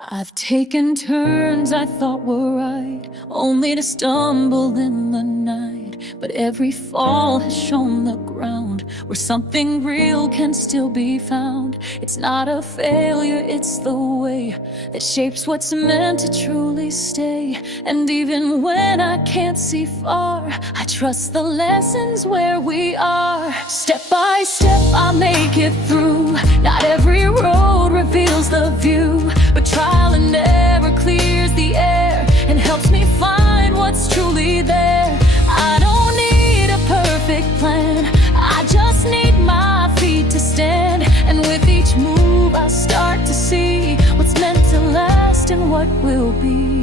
I've taken turns I thought were right, only to stumble in the night. But every fall has shown the ground where something real can still be found. It's not a failure, it's the way that shapes what's meant to truly stay. And even when I can't see far, I trust the lessons where we are. Step by step I'll make it through. Not every road reveals the view, but trial and error clears the air and helps me find what's truly there. I don't need a perfect plan, I just need my feet to stand. And with each move I start to see what's meant to last and what will be.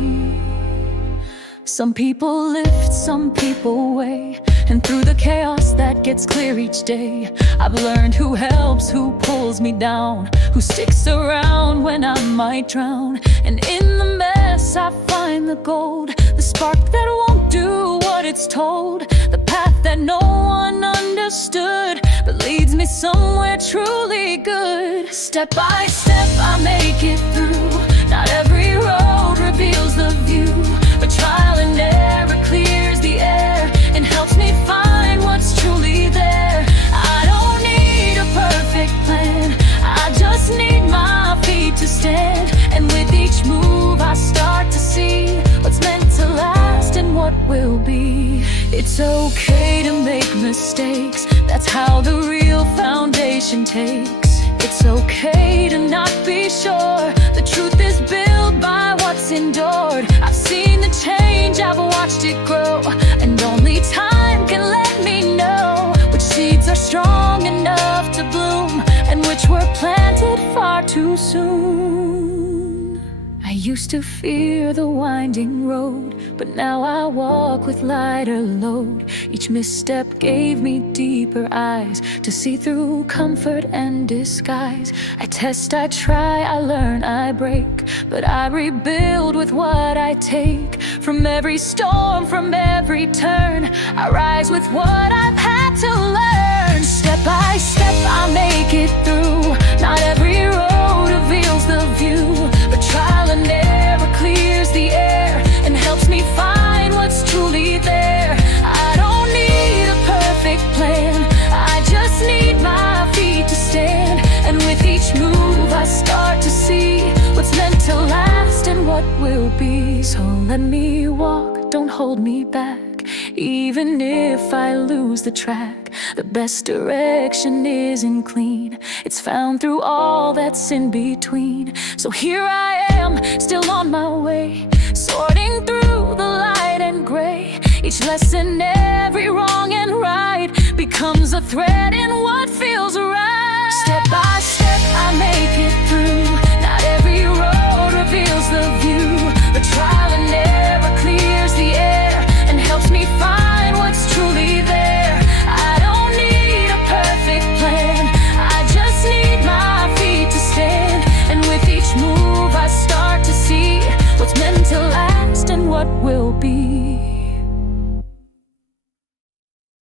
Some people lift, some people weigh, and through the chaos that gets clear each day, I've learned who helps, who pulls me down, who sticks around when I might drown. And in the mess I find the gold, the spark that won't do what it's told, the path that no one understood, but leads me somewhere truly good. Step by step I make it through. Not every road reveals the view, but trial and error clears the air and helps me find what's truly there. I don't need a perfect plan, I just need my feet to stand. And with each move I start to see what's meant to last and what will be. It's okay to make mistakes, that's how the real foundation takes. It's okay to not be sure, the truth is built by what's endured. I've seen the change, I've watched it grow, and only time can let me know which seeds are strong enough to bloom and which were planted far too soon. I used to fear the winding road, but now I walk with lighter load. Each misstep gave me deeper eyes to see through comfort and disguise. I test, I try, I learn, I break, but I rebuild with what I take. From every storm, from every turn, I rise with what I've had to learn. Step by step I make it through. Not every road reveals the view, but trial and error clears the air and helps me find what's truly there. I don't need a perfect plan, I just need my feet to stand. And with each move I start to see what's meant to last and what will be. So let me walk, don't hold me back, even if I lose the track. The best direction isn't clean, it's found through all that's in between. So here I am, still on my way, sorting through the light and gray. Each lesson, every wrong and right, becomes a thread in what feels right.